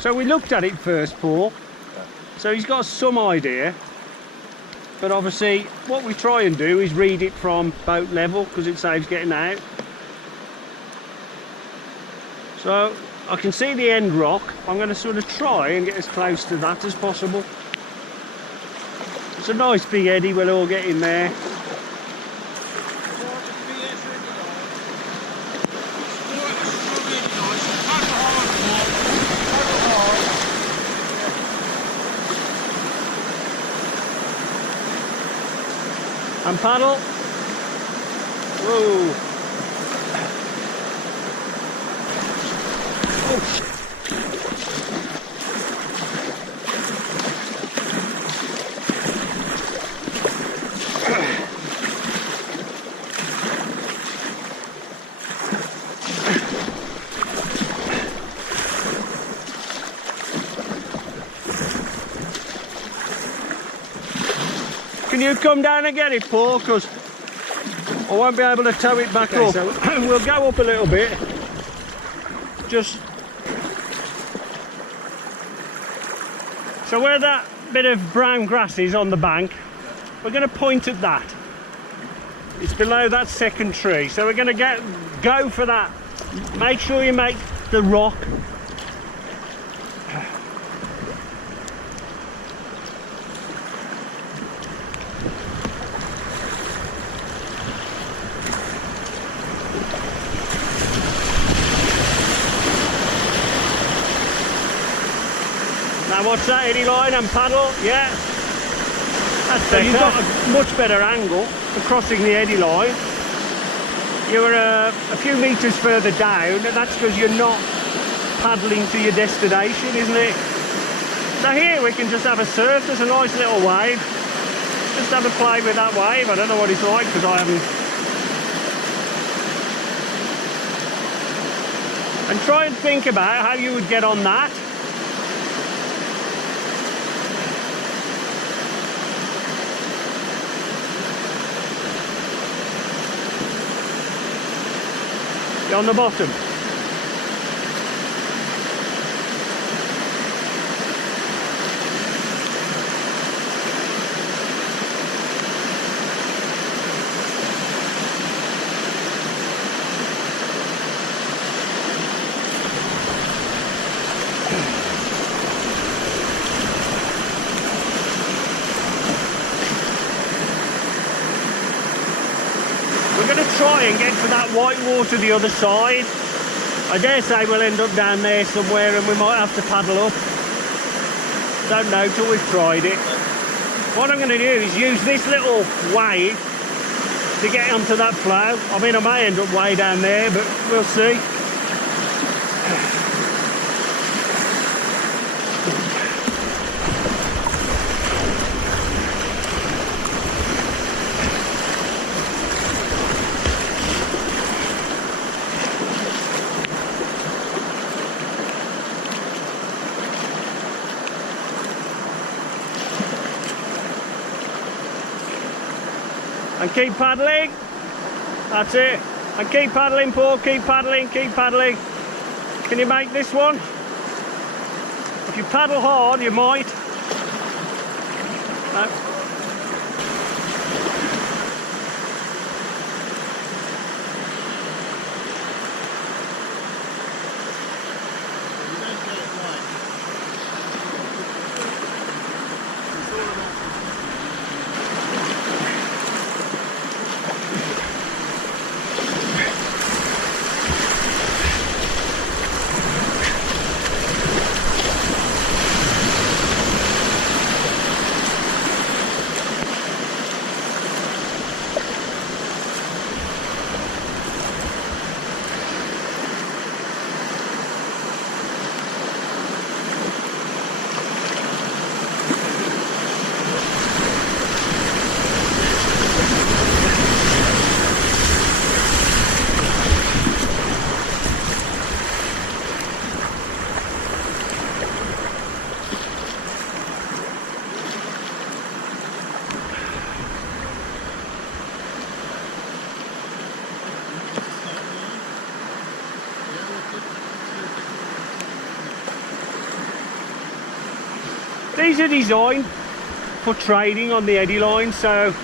So we looked at it first, Paul. So he's got some idea. But obviously, what we try and do is read it from boat level because it saves getting out. So I can see the end rock. I'm going to sort of try and get as close to that as possible. It's a nice big eddy, we'll all get in there. And paddle. Whoa. Oh. Can you come down and get it, Paul? Because I won't be able to tow it back up. So we'll go up a little bit. Just so where that bit of brown grass is on the bank, we're going to point at that. It's below that second tree. So we're going to go for that. Make sure you make the rock. Now watch that eddy line and paddle, yeah. That's better. You've got a much better angle for crossing the eddy line. You're a few metres further down, and that's because you're not paddling to your destination, isn't it? So here we can just have a surf. There's a nice little wave. Just have a play with that wave. I don't know what it's like because I haven't. And try and think about how you would get on that. On the bottom. We're going to try and get to that white water the other side. I dare say we'll end up down there somewhere and we might have to paddle up. Don't know till we've tried it. What I'm going to do is use this little wave to get onto that flow. I mean, I may end up way down there, but we'll see. And keep paddling. That's it. And keep paddling, Paul. Keep paddling, keep paddling. Can you make this one? If you paddle hard, you might. No. these are designed for trading on the eddy line, so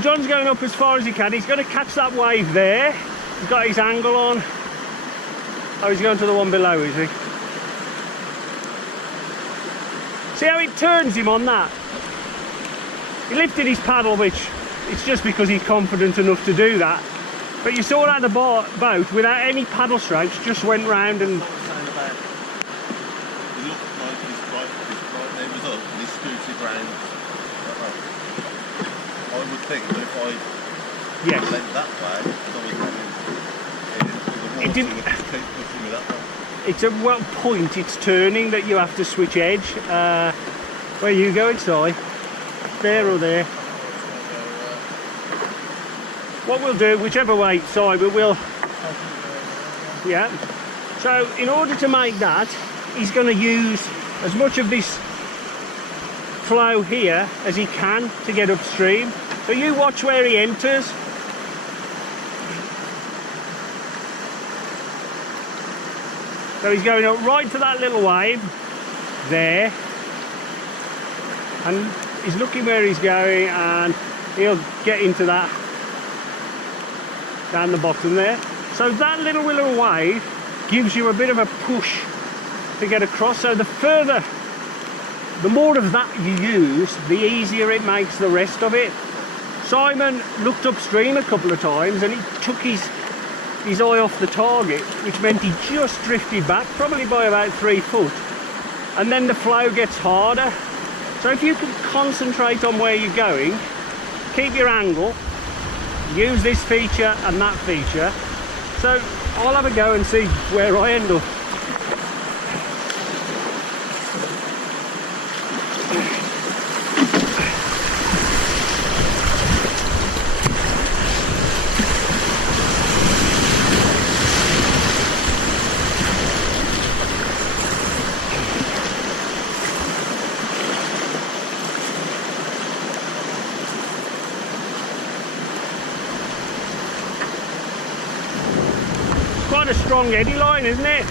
John's going up as far as he can. He's going to catch that wave there. He's got his angle on. Oh, he's going to the one below, is he? See how it turns him on that? He lifted his paddle, which it's just because he's confident enough to do that. But you saw that the boat without any paddle strokes just went round and... I would think that if I went that way, it didn't keep pushing me that way. It's at what point it's turning that you have to switch edge. Where are you going, Si? There or there? What we'll do, whichever way, Si, but we'll... Yeah. So in order to make that, he's going to use as much of this flow here as he can to get upstream. So you watch where he enters. So he's going up right to that little wave there, and he's looking where he's going, and he'll get into that down the bottom there. So that little wave gives you a bit of a push to get across. So the more of that you use, the easier it makes the rest of it. Simon looked upstream a couple of times and he took his eye off the target, which meant he just drifted back, probably by about 3 foot. And then the flow gets harder. So if you can concentrate on where you're going, keep your angle, use this feature and that feature. So I'll have a go and see where I end up. Quite a strong eddy line, isn't it?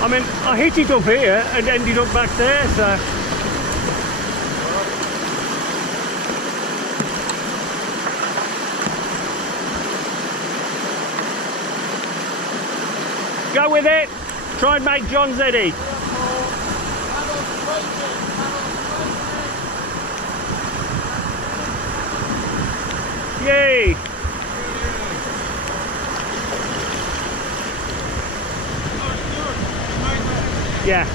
I mean, I hit it up here and ended up back there, so... Go with it! Try and make John's eddy. Yay! Yeah,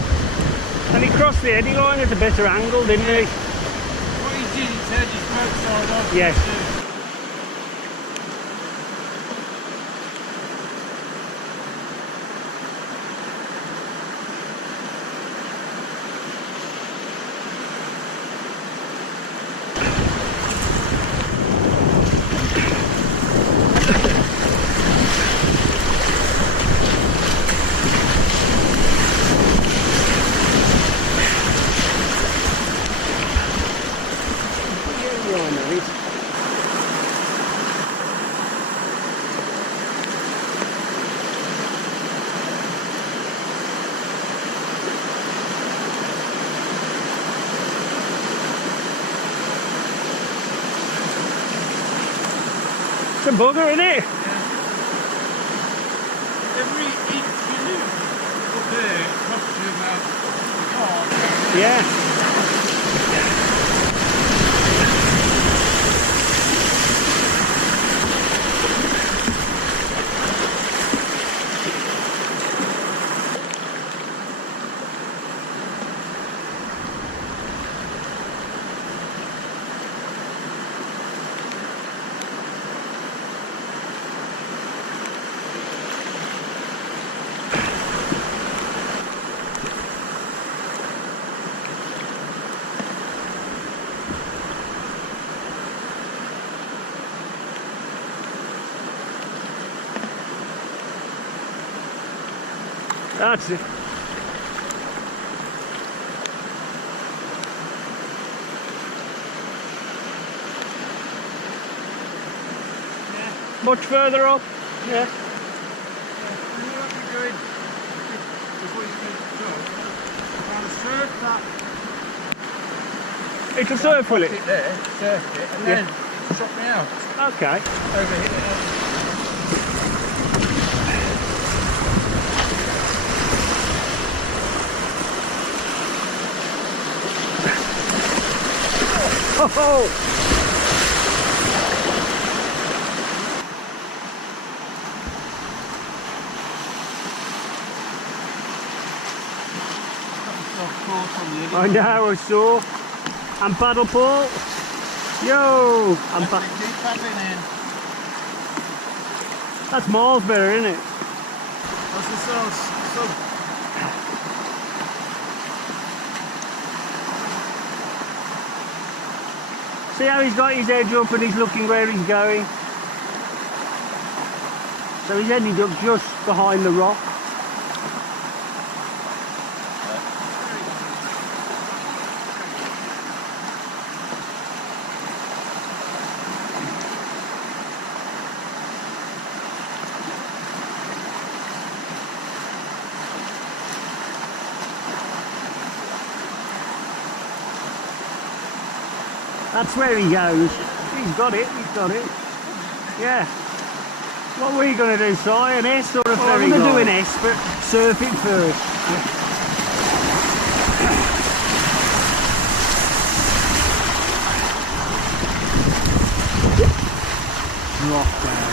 and he crossed the eddy line at a better angle, didn't he? What he did, he turned his boat side off. Yes. It's a bugger, isn't it? Yeah. Every inch you lose up there costs you about the car. Yeah. That's it. Yeah. Much further up. Yeah. Before you finish the job, And surf that. It'll surf, will it? It there, surf it, and then shot me out. Okay. Over here. Oh! I know, I saw. And paddle pull. Yo! And Keep paddling in. that's miles better, isn't it? That's the sound. See how he's got his edge up and he's looking where he's going. So he's ended up just behind the rock. That's where he goes. He's got it, he's got it. Yeah. What were you going to do, Si? An S or a ferry? I'm going to do an S, but surf it first. Drop down.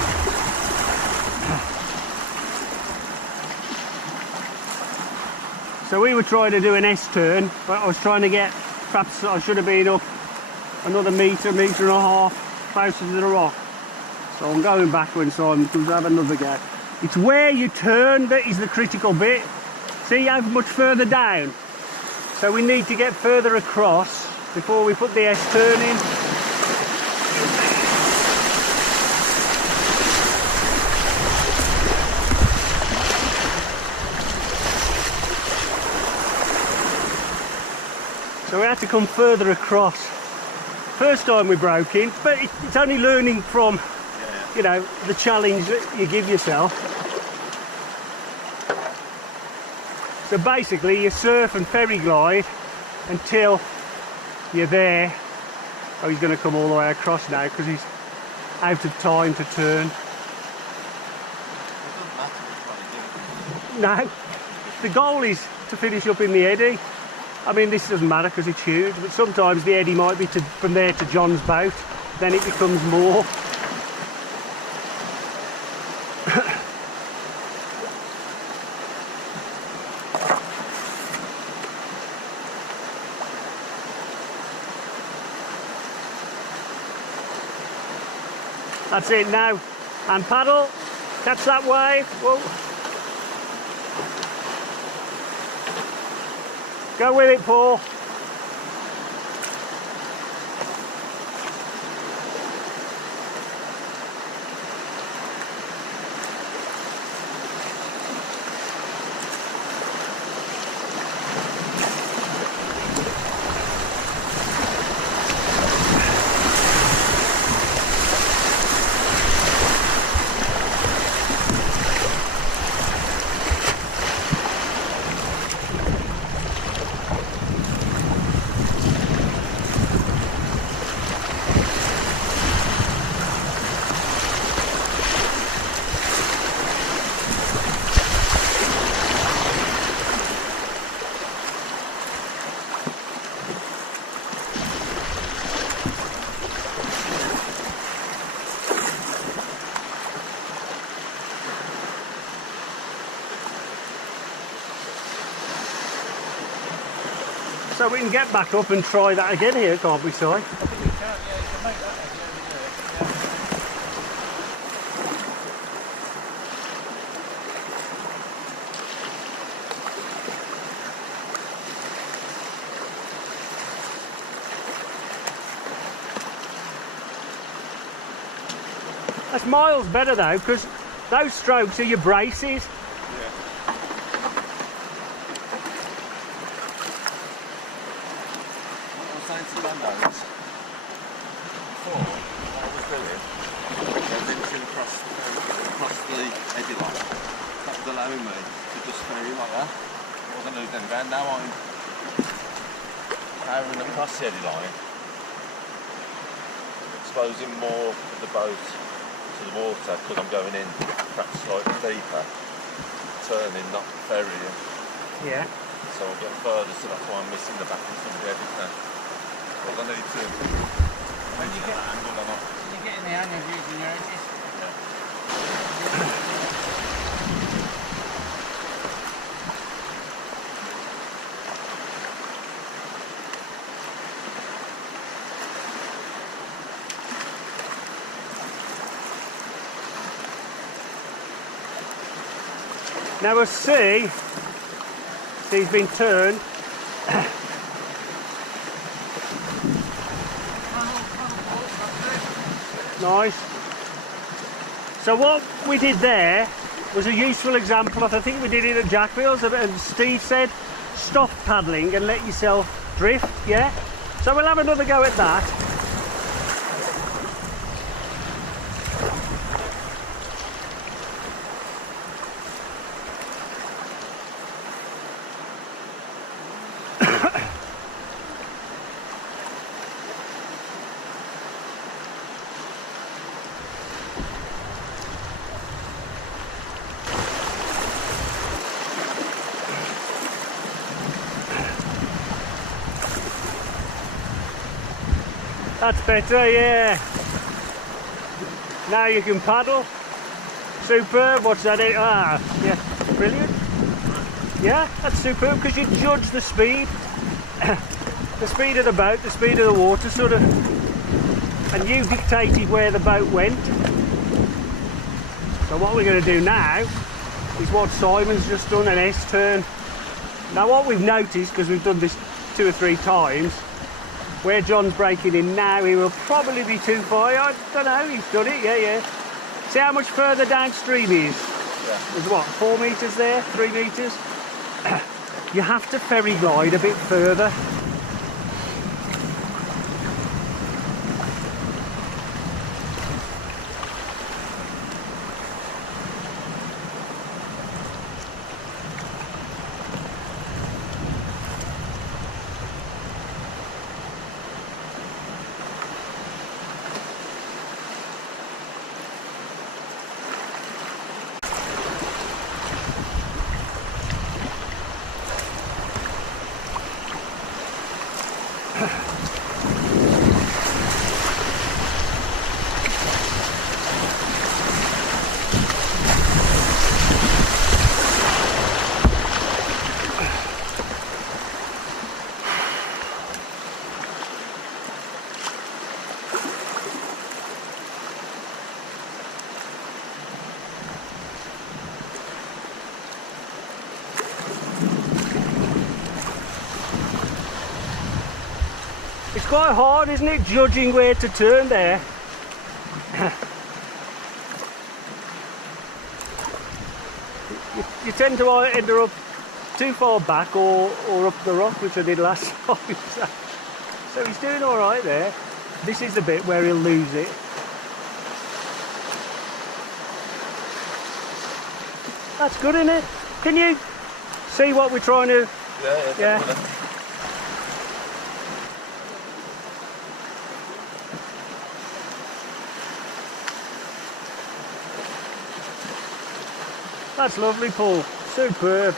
So we were trying to do an S turn, but I was trying to get, perhaps I should have been up another metre and a half closer to the rock. So I'm going backwards, so I'm going to have another go. It's where you turn that is the critical bit. See how much further down? So we need to get further across before we put the S turn in. So we had to come further across. First time we broke in, but it's only learning from, you know, the challenge that you give yourself. So basically you surf and ferry glide until you're there. Oh, he's going to come all the way across now because he's out of time to turn. No, the goal is to finish up in the eddy. I mean, this doesn't matter because it's huge, but sometimes the eddy might be from there to John's boat, then it becomes more. That's it now. And paddle, catch that wave. Whoa. Go with it, Paul. So we can get back up and try that again here, can't we, Si? I think you can, yeah, you can make that again, That's miles better though, because those strokes are your braces. Allowing me to just ferry like that. I wasn't losing any ground. Now I'm powering across the eddy line, exposing more of the boat to the water because I'm going in perhaps slightly deeper, turning, not ferrying. Yeah. So I'll get further, so that's why I'm missing the back of some of the eddy there. Because I need to make sure that angle I'm off. You're getting the hang of using your edges. Now we'll see. He's been turned. Nice. So what we did there was a useful example of, I think we did it at Jackville's, and Steve said, stop paddling and let yourself drift, yeah? So we'll have another go at that. That's better, yeah. Now you can paddle. Superb. What's that? Ah, yeah, brilliant. Yeah, that's superb because you judge the speed. The speed of the boat, the speed of the water, sort of. And you dictated where the boat went. So what we're going to do now is what Symonds just done, an S-turn. Now what we've noticed, because we've done this 2 or 3 times, where John's breaking in now, he will probably be too far. I don't know, he's done it, yeah. See how much further downstream he is? Yeah. There's what, 4 metres there, 3 metres? You have to ferry glide a bit further. It's quite hard, isn't it, judging where to turn there? you tend to either up too far back or up the rock, which I did last time. So he's doing all right there. This is the bit where he'll lose it. That's good, isn't it? Can you see what we're trying to... Yeah. That's lovely, Paul. Superb.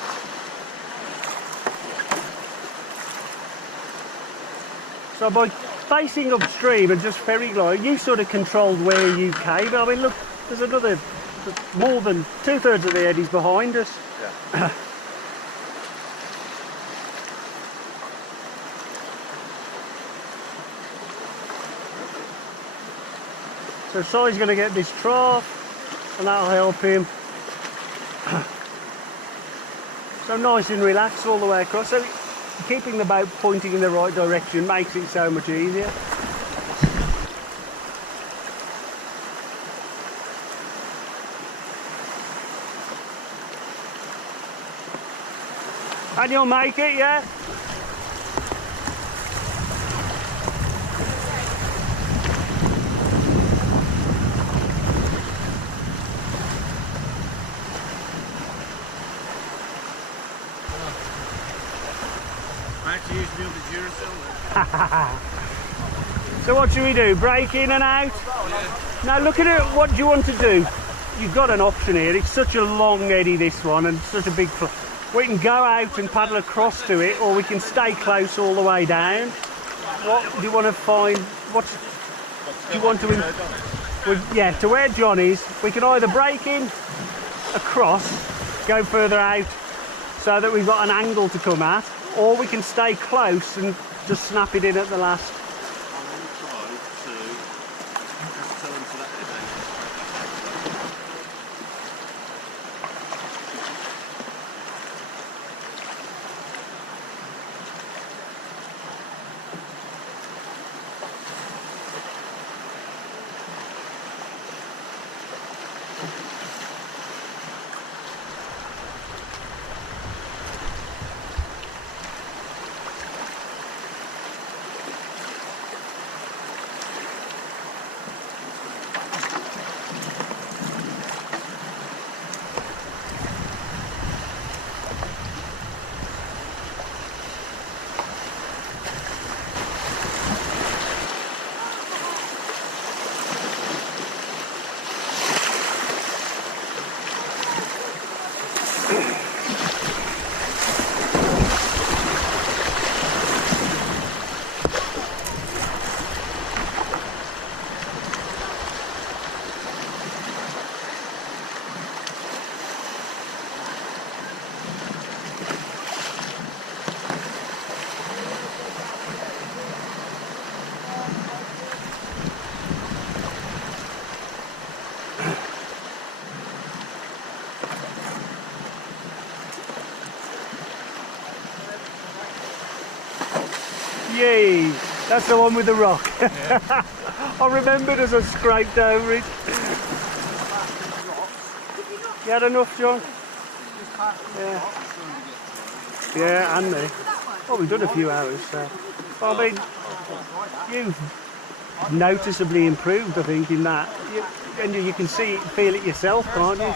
So by facing upstream and just ferry glide, you sort of controlled where you came. I mean, look, there's another, more than 2/3 of the eddies behind us. Yeah. So Si's going to get this trough, and that'll help him. So nice and relaxed all the way across. So keeping the boat pointing in the right direction makes it so much easier. And you'll make it, yeah? I actually used to do the Duracell. So what should we do? Break in and out? Now look at it, what do you want to do? You've got an option here. It's such a long eddy, this one, and such a big... We can go out and paddle across to it, or we can stay close all the way down. What do you want to find? What do you want to... yeah, to where John is, we can either break in across, go further out so that we've got an angle to come at, or we can stay close and just snap it in at the last. Yay! That's the one with the rock. Yeah. I remembered as I scraped over it. You had enough, John? Yeah. Yeah, and me. Well, we've done a few hours, so. Well, I mean, you've noticeably improved, I think, in that. And you can see it, feel it yourself, can't you?